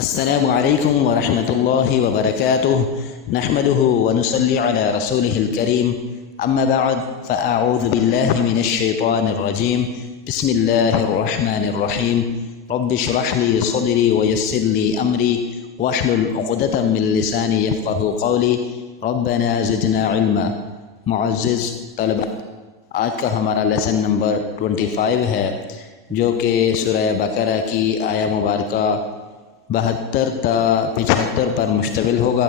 السلام علیکم ورحمۃ اللہ وبرکاتہ نحمده ونصلي على رسوله الكريم اما بعد فاعوذ باللہ من الشیطان الرجیم بسم اللہ الرحمن الرحیم رب اشرح لي صدری ويسر لي امری واحلل عقدۃ من لسانی یفقهوا قولی ربنا زدنا علما۔ معزز طلبہ، آج کا ہمارا لیسن نمبر 25 ہے، جو کہ سورہ بقرہ کی آیہ مبارکہ 72 تا 75 پر مشتمل ہوگا۔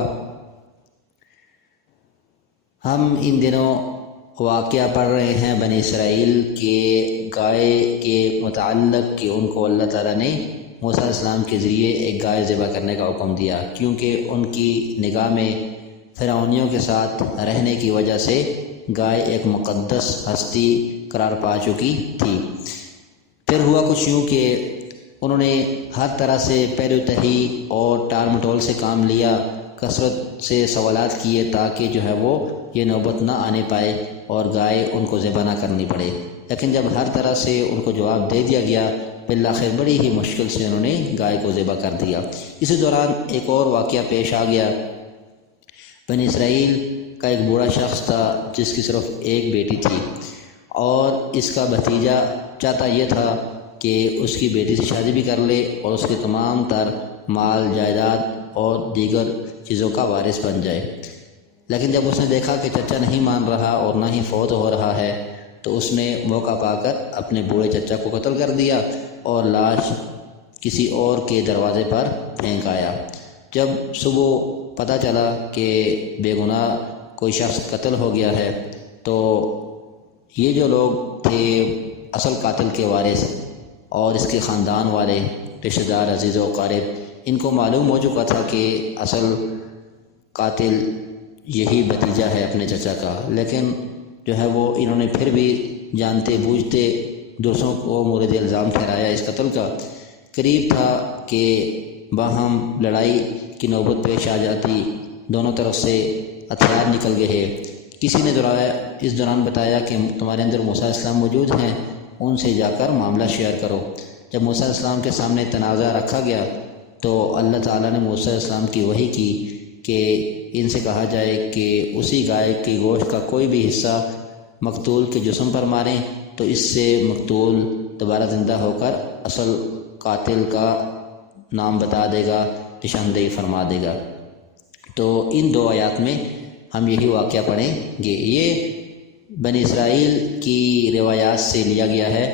ہم ان دنوں واقعہ پڑھ رہے ہیں بنی اسرائیل کے گائے کے متعلق کہ ان کو اللہ تعالیٰ نے موسیٰ علیہ السلام کے ذریعے ایک گائے ذبح کرنے کا حکم دیا، کیونکہ ان کی نگاہ میں فرعونیوں کے ساتھ رہنے کی وجہ سے گائے ایک مقدس ہستی قرار پا چکی تھی۔ پھر ہوا کچھ یوں کہ انہوں نے ہر طرح سے پہلو تہی اور ٹال مٹول سے کام لیا، کثرت سے سوالات کیے تاکہ جو ہے وہ یہ نوبت نہ آنے پائے اور گائے ان کو ذبح نہ کرنی پڑے۔ لیکن جب ہر طرح سے ان کو جواب دے دیا گیا، بالآخر بڑی ہی مشکل سے انہوں نے گائے کو ذبح کر دیا۔ اسی دوران ایک اور واقعہ پیش آ گیا۔ بنی اسرائیل کا ایک بوڑھا شخص تھا جس کی صرف ایک بیٹی تھی، اور اس کا بھتیجا چاہتا یہ تھا کہ اس کی بیٹی سے شادی بھی کر لے اور اس کے تمام تر مال جائیداد اور دیگر چیزوں کا وارث بن جائے۔ لیکن جب اس نے دیکھا کہ چچا نہیں مان رہا اور نہ ہی فوت ہو رہا ہے، تو اس نے موقع پا کر اپنے بوڑھے چچا کو قتل کر دیا اور لاش کسی اور کے دروازے پر پھینک آیا۔ جب صبح پتہ چلا کہ بے گناہ کوئی شخص قتل ہو گیا ہے، تو یہ جو لوگ تھے اصل قاتل کے وارث اور اس کے خاندان والے رشتہ دار عزیز و اقارب، ان کو معلوم ہو چکا تھا کہ اصل قاتل یہی بھتیجا ہے اپنے چچا کا، لیکن جو ہے وہ انہوں نے پھر بھی جانتے بوجھتے دوسروں کو مورد الزام ٹھہرایا اس قتل کا۔ قریب تھا کہ باہم لڑائی کی نوبت پیش آ جاتی، دونوں طرف سے ہتھیار نکل گئے۔ کسی نے اس دوران بتایا کہ تمہارے اندر موسیٰ علیہ السلام موجود ہیں، ان سے جا کر معاملہ شیئر کرو۔ جب موسیٰ علیہ السلام کے سامنے تنازع رکھا گیا تو اللہ تعالیٰ نے موسیٰ علیہ السلام کی وحی کی کہ ان سے کہا جائے کہ اسی گائے کی گوشت کا کوئی بھی حصہ مقتول کے جسم پر ماریں، تو اس سے مقتول دوبارہ زندہ ہو کر اصل قاتل کا نام بتا دے گا، نشاندہی فرما دے گا۔ تو ان دو آیات میں ہم یہی واقعہ پڑھیں گے۔ یہ بنی اسرائیل کی روایات سے لیا گیا ہے،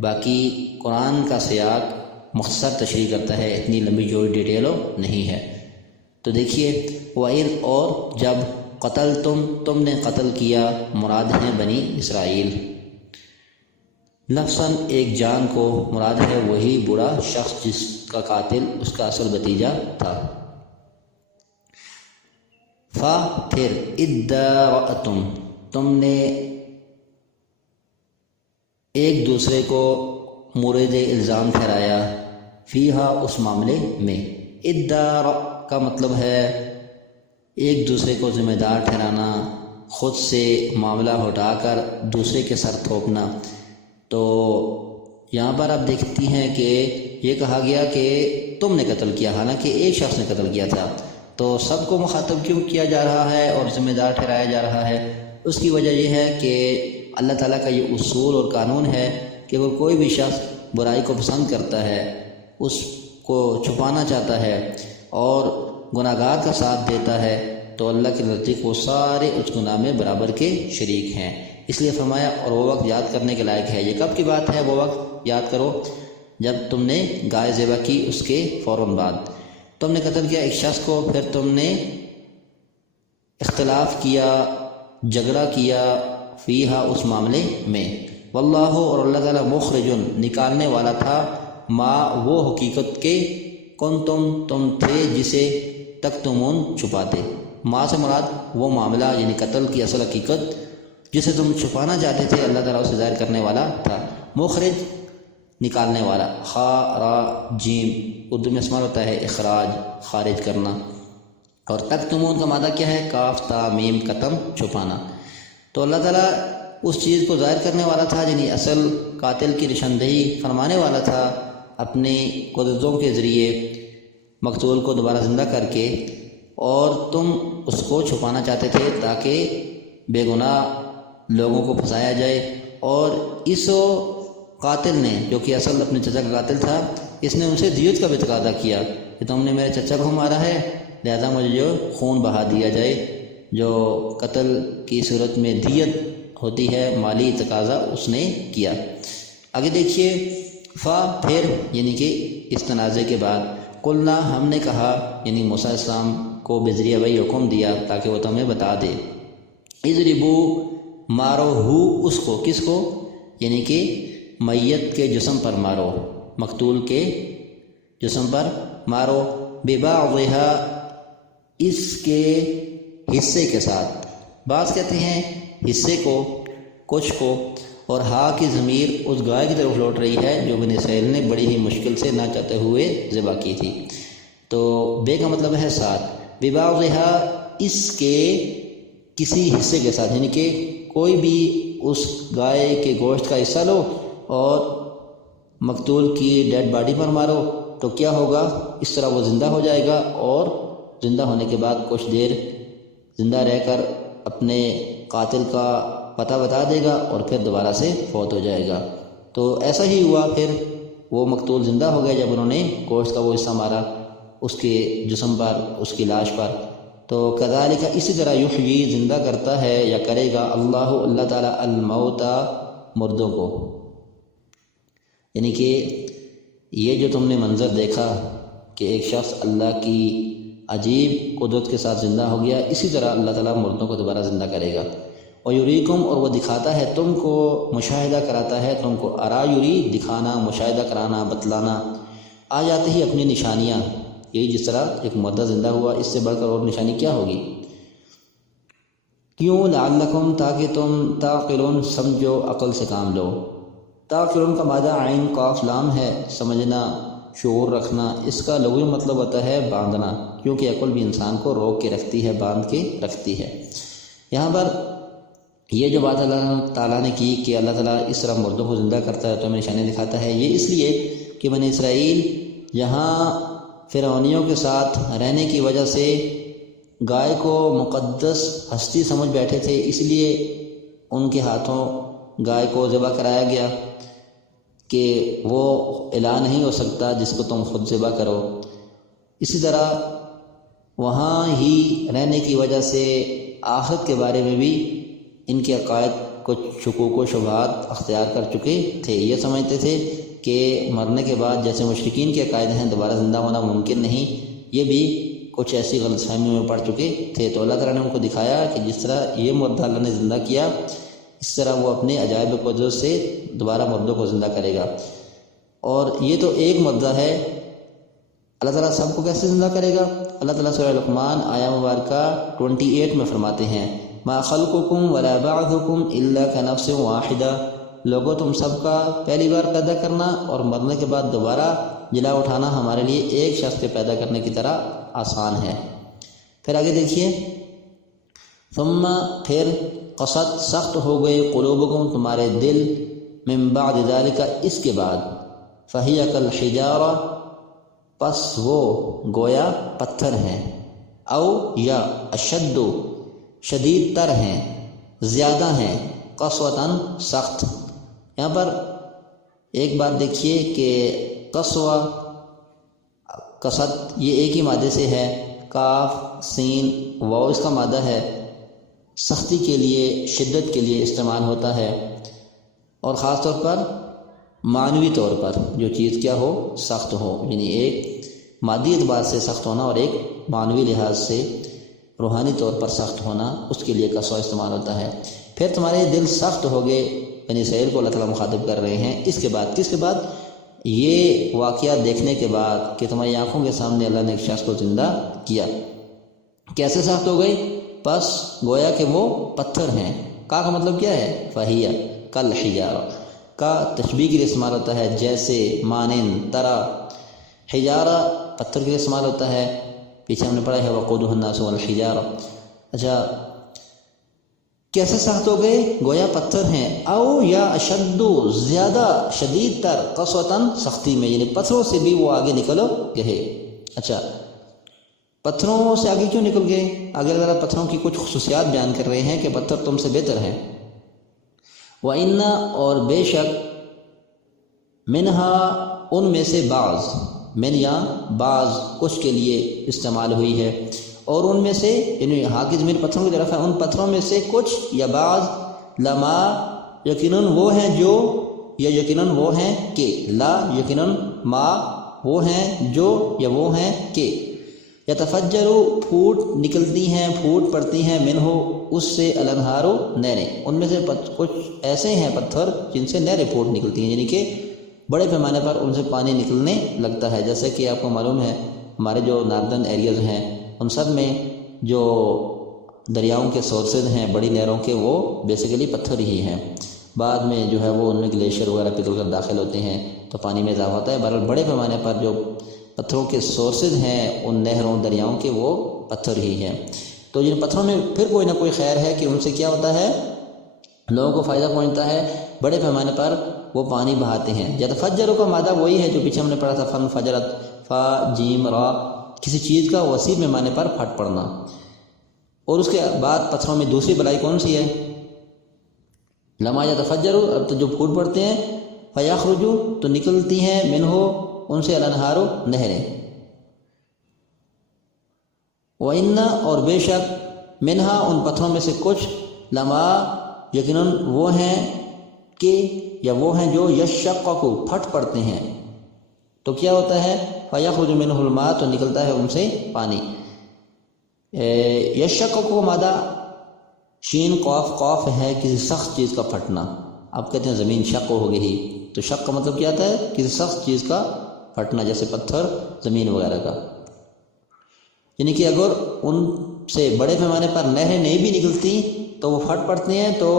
باقی قرآن کا سیاق مختصر تشریح کرتا ہے، اتنی لمبی چوڑی ڈیٹیلوں نہیں ہے۔ تو دیکھیے، وَإِذْ اور جب قتل تم نے قتل کیا، مراد ہیں بنی اسرائیل، نفساً ایک جان کو، مراد ہے وہی بڑا شخص جس کا قاتل اس کا اصل بھتیجا تھا۔ پھر ادارأتم، تم نے ایک دوسرے کو مورد الزام ٹھہرایا، فیہا اس معاملے میں۔ ادار کا مطلب ہے ایک دوسرے کو ذمہ دار ٹھہرانا، خود سے معاملہ ہٹا کر دوسرے کے سر تھوپنا۔ تو یہاں پر آپ دیکھتی ہیں کہ یہ کہا گیا کہ تم نے قتل کیا، حالانکہ ایک شخص نے قتل کیا تھا، تو سب کو مخاطب کیوں کیا جا رہا ہے اور ذمہ دار ٹھہرایا جا رہا ہے؟ اس کی وجہ یہ ہے کہ اللہ تعالیٰ کا یہ اصول اور قانون ہے کہ اگر کوئی بھی شخص برائی کو پسند کرتا ہے، اس کو چھپانا چاہتا ہے اور گناہ گار کا ساتھ دیتا ہے، تو اللہ کے نزدیک وہ سارے اس گناہ میں برابر کے شریک ہیں۔ اس لیے فرمایا اور وہ وقت یاد کرنے کے لائق ہے۔ یہ کب کی بات ہے؟ وہ وقت یاد کرو جب تم نے گائے ذبح کی، اس کے فوراً بعد تم نے قتل کیا ایک شخص کو، پھر تم نے اختلاف کیا، جھگڑا کیا، فیہا اس معاملے میں، واللہ اور اللہ تعالیٰ مخرجن نکالنے والا تھا، ما وہ حقیقت کے، تم تھے جسے تکتمون چھپاتے۔ ما سے مراد وہ معاملہ یعنی قتل کی اصل حقیقت جسے تم چھپانا چاہتے تھے، اللہ تعالیٰ اسے ظاہر کرنے والا تھا۔ مخرج نکالنے والا، خا را جیم، اردو میں استعمال ہوتا ہے اخراج، خارج کرنا، اور تکتمون کا مادہ کیا ہے؟ کاف تا میم قتم، چھپانا۔ تو اللہ تعالیٰ اس چیز کو ظاہر کرنے والا تھا، یعنی اصل قاتل کی نشاندہی فرمانے والا تھا اپنی قدرتوں کے ذریعے، مقتول کو دوبارہ زندہ کر کے، اور تم اس کو چھپانا چاہتے تھے تاکہ بے گناہ لوگوں کو پھنسایا جائے، اور اس قاتل نے جو کہ اصل اپنے چچا کا قاتل تھا، اس نے ان سے دیت کا بھی تقاضا کیا کہ تم نے میرے چچا کو مارا ہے، لہذا مجھے جو خون بہا دیا جائے، جو قتل کی صورت میں دیت ہوتی ہے، مالی تقاضا اس نے کیا۔ آگے دیکھیے، پھر یعنی کہ اس تنازع کے بعد، قلنا ہم نے کہا، یعنی موسیٰ علیہ السلام کو بذریعہ وحی حکم دیا تاکہ وہ تمہیں بتا دے، اضربو مارو ہو اس کو، کس کو؟ یعنی کہ میت کے جسم پر مارو، مقتول کے جسم پر مارو، ببعضھا اس کے حصے کے ساتھ، بعض کہتے ہیں حصے کو، کچھ کو، اور ہا کی ضمیر اس گائے کی طرف لوٹ رہی ہے جو بنی اسرائیل نے بڑی ہی مشکل سے نہ چاہتے ہوئے ذبح کی تھی، تو بے کا مطلب ہے ساتھ، ببعضھا اس کے کسی حصے کے ساتھ، یعنی کہ کوئی بھی اس گائے کے گوشت کا حصہ لو اور مقتول کی ڈیڈ باڈی پر مارو، تو کیا ہوگا؟ اس طرح وہ زندہ ہو جائے گا، اور زندہ ہونے کے بعد کچھ دیر زندہ رہ کر اپنے قاتل کا پتہ بتا دے گا اور پھر دوبارہ سے فوت ہو جائے گا۔ تو ایسا ہی ہوا، پھر وہ مقتول زندہ ہو گیا جب انہوں نے گوشت کا وہ حصہ مارا اس کے جسم پر، اس کی لاش پر۔ تو کذالک اسی طرح یحیی زندہ کرتا ہے یا کرے گا اللہ تعالیٰ الموتى مردوں کو، یعنی کہ یہ جو تم نے منظر دیکھا کہ ایک شخص اللہ کی عجیب قدرت کے ساتھ زندہ ہو گیا، اسی طرح اللہ تعالیٰ مردوں کو دوبارہ زندہ کرے گا۔ ویریکم اور وہ دکھاتا ہے تم کو، مشاہدہ کراتا ہے تم کو، ارا یری دکھانا، مشاہدہ کرانا، بتلانا، آ جاتے ہی اپنی نشانیاں، یہی جس طرح ایک مردہ زندہ ہوا، اس سے بڑھ کر اور نشانی کیا ہوگی؟ کیوں؟ لعلکم تاکہ تم تعقلون سمجھو، عقل سے کام لو۔ تعقلون کا مادہ عین قاف لام ہے، سمجھنا، شعور رکھنا، اس کا لغوی مطلب ہوتا ہے باندھنا، کیونکہ عقل بھی انسان کو روک کے رکھتی ہے، باندھ کے رکھتی ہے۔ یہاں پر یہ جو بات اللہ تعالیٰ نے کی کہ اللہ تعالیٰ اس طرح مردوں کو زندہ کرتا ہے تو ہمیں نشانی دکھاتا ہے، یہ اس لیے کہ بنی اسرائیل جہاں فرعونیوں کے ساتھ رہنے کی وجہ سے گائے کو مقدس ہستی سمجھ بیٹھے تھے، اس لیے ان کے ہاتھوں گائے کو ذبح کرایا گیا کہ وہ الہ نہیں ہو سکتا جس کو تم خود ذبح کرو۔ اسی طرح وہاں ہی رہنے کی وجہ سے آخرت کے بارے میں بھی ان کے عقائد کچھ شکوک و شبہات اختیار کر چکے تھے، یہ سمجھتے تھے کہ مرنے کے بعد جیسے مشرکین کے عقائد ہیں دوبارہ زندہ ہونا ممکن نہیں، یہ بھی کچھ ایسی غلط فہمیوں میں پڑ چکے تھے۔ تو اللہ تعالیٰ نے ان کو دکھایا کہ جس طرح یہ مردہ اللہ نے زندہ کیا، اس طرح وہ اپنے عجائب قدرت سے دوبارہ مردوں کو زندہ کرے گا۔ اور یہ تو ایک مردہ ہے، اللہ تعالیٰ سب کو کیسے زندہ کرے گا؟ اللہ تعالیٰ سورہ لقمان آیہ مبارکہ 28 میں فرماتے ہیں، ما خلقکم ولا بعثکم الا کنفس واحدہ، لوگوں تم سب کا پہلی بار پیدا کرنا اور مرنے کے بعد دوبارہ جلا اٹھانا ہمارے لیے ایک شخص کے پیدا کرنے کی طرح آسان ہے۔ پھر آگے دیکھیے، ثم پھر قصد سخت ہو گئے، قلوبکم تمہارے دل، من بعد ذالک اس کے بعد، فہی کالحجارہ پس وہ گویا پتھر ہیں، او یا اشد شدید تر ہیں، زیادہ ہیں، قسوتاً سخت۔ یہاں پر ایک بات دیکھیے کہ قسوہ قصد یہ ایک ہی مادے سے ہے، کاف سین واو اس کا مادہ ہے، سختی کے لیے، شدت کے لیے استعمال ہوتا ہے، اور خاص طور پر معنوی طور پر جو چیز کیا ہو، سخت ہو، یعنی ایک مادی اعتبار سے سخت ہونا اور ایک معنوی لحاظ سے روحانی طور پر سخت ہونا، اس کے لیے قسوہ استعمال ہوتا ہے۔ پھر تمہارے دل سخت ہو گئے، بنی اسرائیل کو اللہ تعالیٰ مخاطب کر رہے ہیں، اس کے بعد، کس کے بعد؟ یہ واقعات دیکھنے کے بعد کہ تمہاری آنکھوں کے سامنے اللہ نے ایک شخص کو زندہ کیا، کیسے سخت ہو گئے؟ پس گویا کہ وہ پتھر ہیں۔ کا مطلب کیا ہے؟ فہیہ کالحجارہ، کا تشبیہ کے لیے استعمال ہوتا ہے، جیسے، مانند، طرح۔ حجارہ پتھر کے لیے استعمال ہوتا ہے، پیچھے ہم نے پڑھا ہے وقودہ الناس والحجارہ۔ اچھا، کیسے سخت ہو گئے؟ گویا پتھر ہیں، او یا اشد زیادہ شدید تر، قسوتاً سختی میں، یعنی پتھروں سے بھی وہ آگے نکلو گئے۔ اچھا، پتھروں سے آگے کیوں نکل گئے؟ آگے اللہ تعالیٰ پتھروں کی کچھ خصوصیات بیان کر رہے ہیں کہ پتھر تم سے بہتر ہیں۔ وَإِنَّ اور بے شک، منہا ان میں سے بعض، من یا بعض کچھ کے لیے استعمال ہوئی ہے، اور ان میں سے یعنی حاکم ضمیر پتھروں کی طرف ہے، ان پتھروں میں سے کچھ یا بعض، لما یقیناً وہ ہیں جو، یا یقیناً وہ ہیں کہ، لا یقیناً ما وہ ہیں جو، یا وہ ہیں کہ، یتفجر پھوٹ نکلتی ہیں، پھوٹ پڑتی ہیں، منہ اس سے، الانہار نہریں، ان میں سے کچھ ایسے ہیں پتھر جن سے نہریں پھوٹ نکلتی ہیں، یعنی کہ بڑے پیمانے پر ان سے پانی نکلنے لگتا ہے۔ جیسے کہ آپ کو معلوم ہے ہمارے جو ناردرن ایریاز ہیں ان سب میں جو دریاؤں کے سورسز ہیں بڑی نہروں کے، وہ بیسیکلی پتھر ہی ہیں، بعد میں جو ہے وہ ان میں گلیشیئر وغیرہ پگھل کر داخل ہوتے ہیں تو پانی میں اضافہ ہوتا ہے۔ بہرحال بڑے پیمانے پر جو پتھروں کے سورسز ہیں ان نہروں دریاؤں کے، وہ پتھر ہی ہیں۔ تو جن پتھروں میں پھر کوئی نہ کوئی خیر ہے کہ ان سے کیا ہوتا ہے، لوگوں کو فائدہ پہنچتا ہے، بڑے پیمانے پر وہ پانی بہاتے ہیں۔ یتفجر کا مادہ وہی ہے جو پیچھے ہم نے پڑھا تھا، فن فجرت، فا جیم را، کسی چیز کا وسیع پیمانے پر پھٹ پڑنا۔ اور اس کے بعد پتھروں میں دوسری بلائی کون سی ہے؟ لما یتفجر، اب تو جو پھوٹ پڑتے ہیں، فیخرجو تو نکلتی ہیں، منہ ان سے، الانہار نہریں۔ وَإِنَّ اور بے شک، منہا ان پتھروں میں سے کچھ، لما یقیناً وہ ہیں کہ، یا وہ ہیں جو، یشقق پھٹ پڑتے ہیں، تو کیا ہوتا ہے، فیخرج منہ الماء تو نکلتا ہے ان سے پانی۔ یشقق کو مادہ شین قاف قاف ہے، کسی سخت چیز کا پھٹنا۔ آپ کہتے ہیں زمین شق ہو گئی، تو شق کا مطلب کیا آتا ہے، کسی سخت چیز کا پھٹنا، جیسے پتھر زمین وغیرہ کا۔ یعنی کہ اگر ان سے بڑے پیمانے پر نہریں نہیں بھی نکلتی تو وہ پھٹ پڑتے ہیں، تو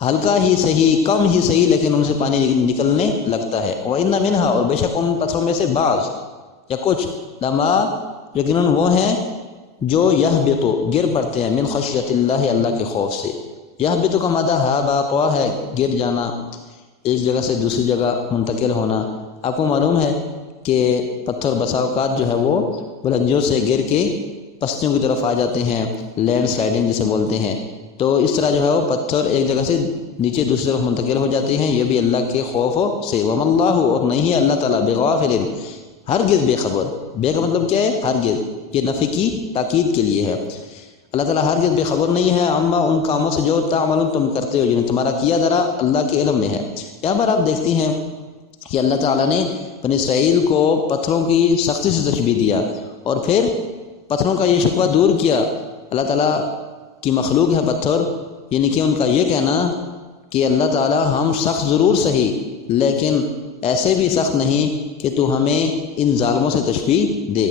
ہلکا ہی صحیح، کم ہی صحیح، لیکن ان سے پانی نکلنے لگتا ہے۔ وَإِنَّ مِنْهَا اور بے شک ان پتھروں میں سے بعض یا کچھ، لما یقیناً وہ ہیں جو، یہبط گر پڑتے ہیں، من خشیت اللہ اللہ کے خوف سے۔ یہبط کا مادہ ہابط ہے، گر جانا، ایک جگہ سے دوسری جگہ منتقل ہونا۔ آپ کو معلوم ہے کہ پتھر بسا اوقات جو ہے وہ بلندیوں سے گر کے پستیوں کی طرف آ جاتے ہیں، لینڈ سلائڈنگ جسے بولتے ہیں۔ تو اس طرح جو ہے وہ پتھر ایک جگہ سے نیچے دوسری طرف منتقل ہو جاتے ہیں، یہ بھی اللہ کے خوف سے۔ وَمَا اللَّهُ اور نہیں ہے اللہ تعالیٰ، بِغَافِلٍ ہرگز بے خبر، بے کا مطلب کیا ہے، ہرگز، یہ نفی کی تاکید کے لیے ہے۔ اللہ تعالیٰ ہرگز بے خبر نہیں ہے، عما ان کاموں سے جو تعملون تم کرتے ہو، جنہیں تمہارا کیا دھرا اللہ کے علم میں ہے۔ یہاں پر آپ دیکھتی ہیں کہ اللہ تعالیٰ نے بنی اسرائیل کو پتھروں کی سختی سے تشبیہ دیا، اور پھر پتھروں کا یہ شکوہ دور کیا۔ اللہ تعالیٰ کی مخلوق ہے پتھر، یعنی کہ ان کا یہ کہنا کہ اللہ تعالیٰ ہم سخت ضرور سہی، لیکن ایسے بھی سخت نہیں کہ تو ہمیں ان ظالموں سے تشبیہ دے۔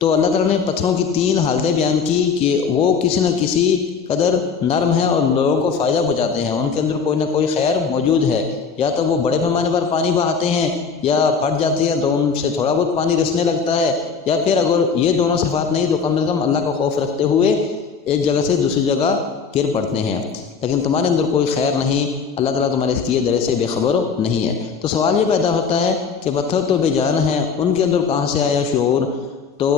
تو اللہ تعالیٰ نے پتھروں کی تین حالتیں بیان کی کہ وہ کسی نہ کسی قدر نرم ہیں اور لوگوں کو فائدہ پہنچاتے ہیں، ان کے اندر کوئی نہ کوئی خیر موجود ہے، یا تو وہ بڑے پیمانے پر پانی بہاتے ہیں، یا پھٹ جاتے ہیں تو ان سے تھوڑا بہت پانی رسنے لگتا ہے، یا پھر اگر یہ دونوں صفات نہیں تو کم از کم اللہ کا خوف رکھتے ہوئے ایک جگہ سے دوسری جگہ گر پڑتے ہیں، لیکن تمہارے اندر کوئی خیر نہیں، اللہ تعالیٰ تمہارے اس کیے درے سے بے خبر نہیں ہے۔ تو سوال یہ پیدا ہوتا ہے کہ پتھر تو بے جان ہیں، ان کے اندر کہاں سے آیا شعور؟ تو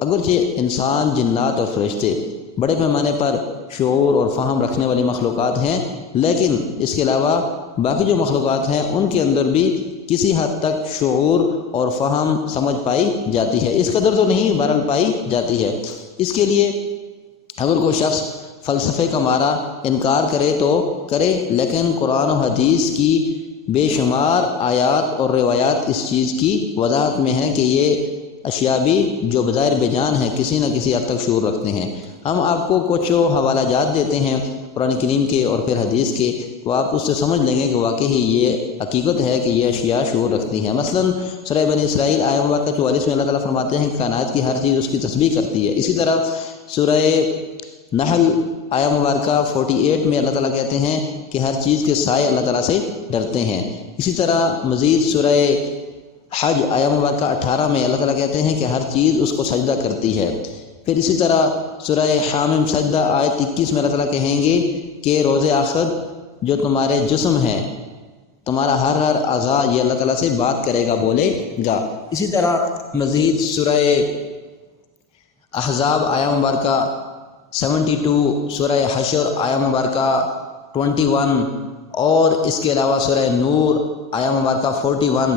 اگرچہ انسان، جنات اور فرشتے بڑے پیمانے پر شعور اور فہم رکھنے والی مخلوقات ہیں، لیکن اس کے علاوہ باقی جو مخلوقات ہیں ان کے اندر بھی کسی حد تک شعور اور فہم سمجھ پائی جاتی ہے، اس قدر تو نہیں، بہرحال پائی جاتی ہے۔ اس کے لیے اگر کوئی شخص فلسفے کا مارا انکار کرے تو کرے، لیکن قرآن و حدیث کی بے شمار آیات اور روایات اس چیز کی وضاحت میں ہیں کہ یہ اشیاء بھی جو بظاہر بے جان ہیں کسی نہ کسی حد تک شعور رکھتے ہیں۔ ہم آپ کو کچھ حوالہ جات دیتے ہیں قرآن کریم کے اور پھر حدیث کے، وہ آپ اس سے سمجھ لیں گے کہ واقعی یہ حقیقت ہے کہ یہ اشیاء شعور رکھتی ہیں۔ مثلا سورہ بنی اسرائیل آیہ مبارکہ 44 میں اللہ تعالیٰ فرماتے ہیں کہ کائنات کی ہر چیز اس کی تسبیح کرتی ہے۔ اسی طرح سورہ نحل آیہ مبارکہ 48 میں اللہ تعالیٰ کہتے ہیں کہ ہر چیز کے سائے اللہ تعالیٰ سے ڈرتے ہیں۔ اسی طرح مزید سورہ حج آیہ مبارکہ 18 میں اللہ تعالیٰ کہتے ہیں کہ ہر چیز اس کو سجدہ کرتی ہے۔ پھر اسی طرح سورہ حامیم سجدہ آیت 21 میں اللہ تعالیٰ کہیں گے کہ روز آخرت جو تمہارے جسم ہیں تمہارا ہر اعضاء یہ اللہ تعالیٰ سے بات کرے گا، بولے گا۔ اسی طرح مزید سورہ احزاب آیہ مبارکہ 72، سورہ حشر آیہ مبارکہ 21، اور اس کے علاوہ سورہ نور آیہ مبارکہ 41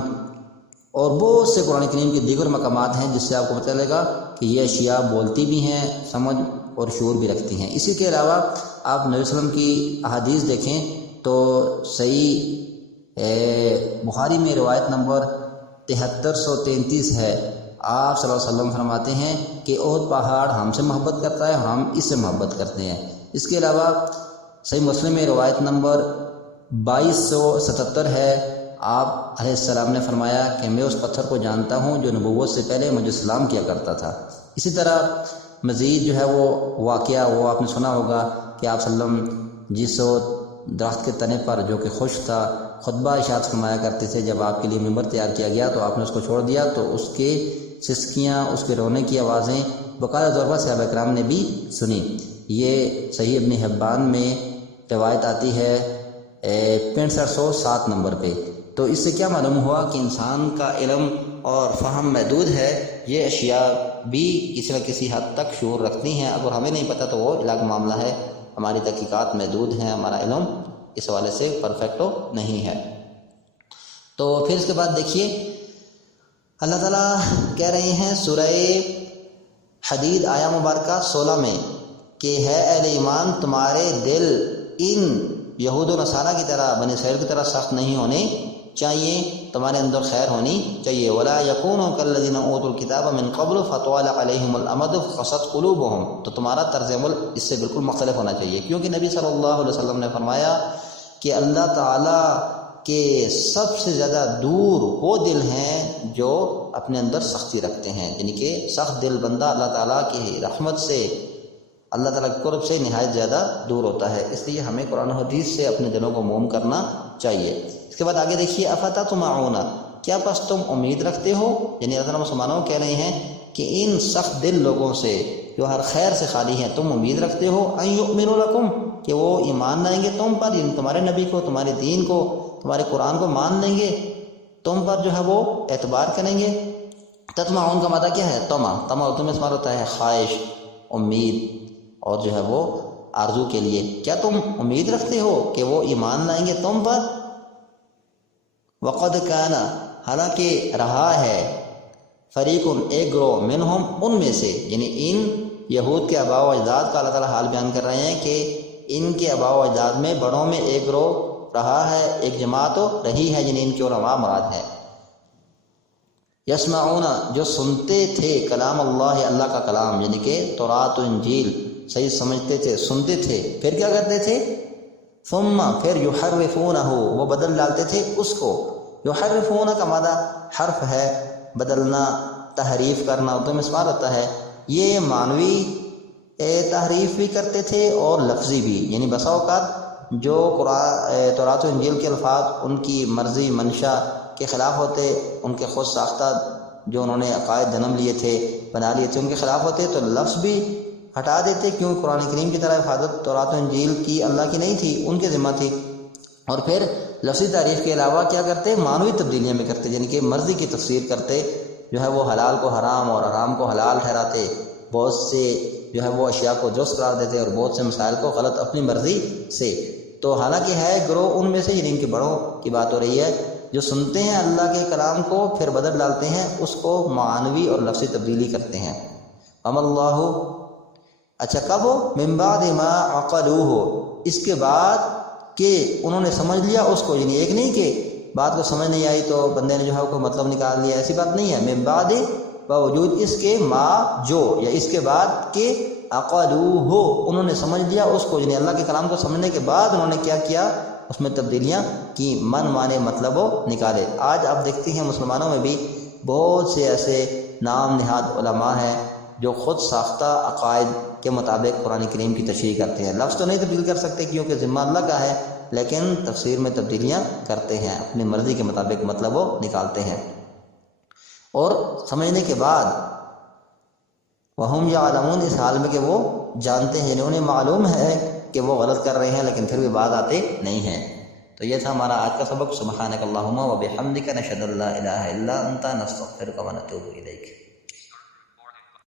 اور بہت سے قرآن کریم کے دیگر مقامات ہیں جس سے آپ کو پتہ چلے گا کہ یہ اشیاء بولتی بھی ہیں، سمجھ اور شعور بھی رکھتی ہیں۔ اسی کے علاوہ آپ نبی صلی اللہ علیہ وسلم کی احادیث دیکھیں تو صحیح بخاری میں روایت نمبر 7333 ہے۔ آپ صلی اللہ علیہ وسلم فرماتے ہیں کہ احد پہاڑ ہم سے محبت کرتا ہے اور ہم اس سے محبت کرتے ہیں۔ اس کے علاوہ صحیح مسلم میں روایت نمبر 2277 ہے۔ آپ علیہ السلام نے فرمایا کہ میں اس پتھر کو جانتا ہوں جو نبوت سے پہلے مجھے سلام کیا کرتا تھا۔ اسی طرح مزید جو ہے وہ واقعہ وہ آپ نے سنا ہوگا کہ آپ صلی اللہ علیہ وسلم جس درخت کے تنے پر جو کہ خشک تھا خطبہ ارشاد فرمایا کرتے تھے، جب آپ کے لیے ممبر تیار کیا گیا تو آپ نے اس کو چھوڑ دیا تو اس کے سسکیاں، اس کے رونے کی آوازیں باقاعدہ طور پر صحابہ کرام نے بھی سنی۔ یہ صحیح ابن حبان میں روایت آتی ہے 6507 نمبر پہ۔ تو اس سے کیا معلوم ہوا کہ انسان کا علم اور فہم محدود ہے، یہ اشیاء بھی کسی نہ کسی حد تک شعور رکھتی ہیں۔ اگر ہمیں نہیں پتہ تو وہ الگ معاملہ ہے، ہماری تحقیقات محدود ہیں، ہمارا علم اس حوالے سے پرفیکٹو نہیں ہے۔ تو پھر اس کے بعد دیکھیے اللہ تعالیٰ کہہ رہے ہیں سورہ حدید آیہ مبارکہ 16 میں کہ ہے اہل ایمان تمہارے دل ان یہود و نصارہ کی طرح، بنی اسرائیل کی طرح سخت نہیں ہونے چاہیے، تمہارے اندر خیر ہونی چاہیے۔ ولا یکونوا کالذین اوتوا الکتاب من قبل فطال علیہم الامد فقست قلوبہم، تو تمہارا طرز عمل اس سے بالکل مختلف ہونا چاہیے، کیونکہ نبی صلی اللہ علیہ وسلم نے فرمایا کہ اللہ تعالیٰ کے سب سے زیادہ دور وہ دل ہیں جو اپنے اندر سختی رکھتے ہیں، یعنی کہ سخت دل بندہ اللہ تعالیٰ کی رحمت سے، اللہ تعالیٰ کے قرب سے نہایت زیادہ دور ہوتا ہے۔ اس لیے ہمیں قرآن و حدیث سے اپنے دلوں کو موم کرنا چاہیے۔ اس کے بعد آگے دیکھیے افتطمعون، کیا پس تم امید رکھتے ہو، یعنی اللہ تعالیٰ مسلمانوں کہہ رہے ہیں کہ ان سخت دل لوگوں سے جو ہر خیر سے خالی ہیں تم امید رکھتے ہو ان یؤمنوا لکم، کہ وہ ایمان لائیں گے تم پر، یعنی تمہارے نبی کو، تمہارے دین کو، تمہارے قرآن کو مان لیں گے، تم پر جو ہے وہ اعتبار کریں گے۔ تطمعون کا معنی کیا ہے؟ طمع اردو میں استعمال ہوتا ہے خواہش، امید اور جو ہے وہ آرزو کے لیے۔ کیا تم امید رکھتے ہو کہ وہ ایمان لائیں گے تم پر؟ وقد کان، حالانکہ رہا ہے، فریق ایک گروہ، منہم ان میں سے، یعنی ان یہود کے آباء و اجداد کا اللہ تعالیٰ حال بیان کر رہے ہیں کہ ان کے آباء و اجداد میں بڑوں میں ایک گروہ رہا ہے، ایک جماعت رہی ہے، یعنی ان کے علماء مراد ہے۔ یسمعون، جو سنتے تھے کلام اللہ، اللہ کا کلام، یعنی کہ تورات و انجیل صحیح سمجھتے تھے، سنتے تھے، پھر کیا کرتے تھے؟ ثم، پھر یحرفونہ، وہ بدل ڈالتے تھے اس کو۔ یحرفونہ کا معنی حرف ہے بدلنا، تحریف کرنا، اردو میں استعمال ہوتا ہے۔ یہ معنوی تحریف بھی کرتے تھے اور لفظی بھی، یعنی بسا اوقات جو تورات و انجیل کے الفاظ ان کی مرضی منشا کے خلاف ہوتے، ان کے خود ساختہ جو انہوں نے عقائد جنم لیے تھے، بنا لیے تھے، ان کے خلاف ہوتے تو لفظ بھی ہٹا دیتے، کیونکہ قرآن کریم کی طرح حفاظت تورات و انجیل کی اللہ کی نہیں تھی، ان کے ذمہ تھی۔ اور پھر لفظی تعریف کے علاوہ کیا کرتے؟ معنوی تبدیلیاں میں کرتے، یعنی کہ مرضی کی تفسیر کرتے، جو ہے وہ حلال کو حرام اور حرام کو حلال ٹھہراتے، بہت سے جو ہے وہ اشیاء کو درست قرار دیتے اور بہت سے مسائل کو غلط اپنی مرضی سے۔ تو حالانکہ ہے گروہ ان میں سے، یعنی ان کے بڑوں کی بات ہو رہی ہے، جو سنتے ہیں اللہ کے کلام کو پھر بدل ڈالتے ہیں، اس کو معنوی اور لفظی تبدیلی کرتے ہیں۔ ام اللہ، اچھا کب ہو؟ من بعد ما عقلوہ، اس کے بعد کہ انہوں نے سمجھ لیا اس کو، یعنی ایک نہیں کہ بات کو سمجھ نہیں آئی تو بندے نے جو ہے کوئی مطلب نکال لیا، ایسی بات نہیں ہے۔ من بعد، باوجود اس کے، ما جو، یا اس کے بعد کہ عقلوہ، انہوں نے سمجھ لیا اس کو، یعنی اللہ کے کلام کو سمجھنے کے بعد انہوں نے کیا کیا؟ اس میں تبدیلیاں کی، من مانے مطلب نکالے۔ آج آپ دیکھتے ہیں مسلمانوں میں بھی بہت سے ایسے نام نہاد علماء ہیں جو خود ساختہ عقائد کے مطابق قرآن کریم کی تشریح کرتے ہیں۔ لفظ تو نہیں تبدیل کر سکتے کیونکہ ذمہ اللہ کا ہے، لیکن تفسیر میں تبدیلیاں کرتے ہیں، اپنی مرضی کے مطابق مطلب وہ نکالتے ہیں، اور سمجھنے کے بعد وہم یعلمون، اس حال میں کہ وہ جانتے ہیں، یعنی انہیں معلوم ہے کہ وہ غلط کر رہے ہیں لیکن پھر بھی بات آتے نہیں ہیں۔ تو یہ تھا ہمارا آج کا سبق. سبحانک اللہم و بحمدک نشہد ان لا الہ الا انت نستغفرک و نتوب الیک.